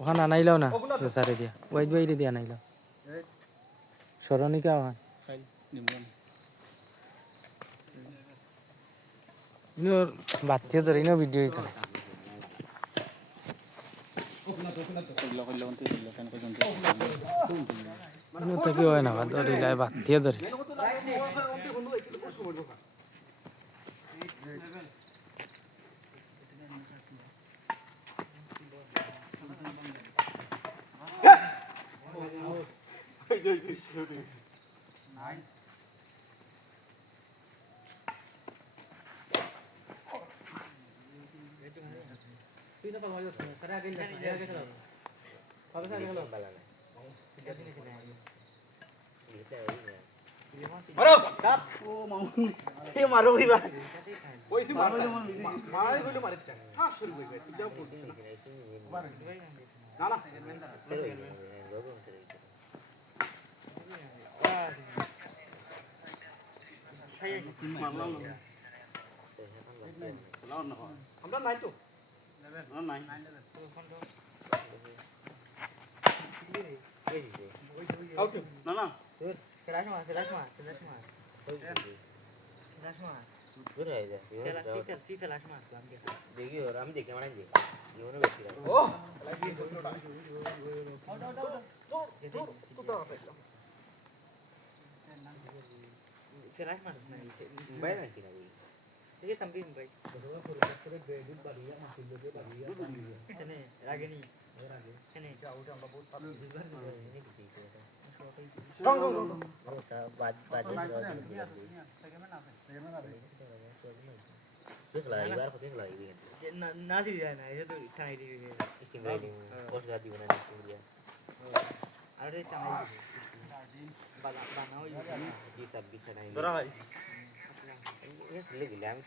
ওখানে আনাইলাও না বেচারে দিয়া ওয়াইদ বাইরে দিয়া আনাইলাও সরণিকা ওখান বাচ্চা ধরে না ভিডিও হইতো থেকে হয় না ধরে বাচ্চা ধরে মারো কাপ ও মামু এ মারো কইবা কইছি মারো মারাই কইলো মারিছ হ্যাঁ শুরু কইবে তুই যাও না না আমরা নাই তো নাই না না देखिए और हम देखे मारेंगे ये उन्हें बैठी रहा ও बाय ना कि ना बोली ये तंबी मुंबई चने रागिनी चने बाद देख ला एक बार देख ला ये ना सी जाए ना ये तो ठाई दी है स्टिंग राइडिंग पोस्ट गाती बनाने स्टिंग दिया अरे ठाई बनाओ ये सब भी चढ़ाएंगे बरा भाई ये ले गया हम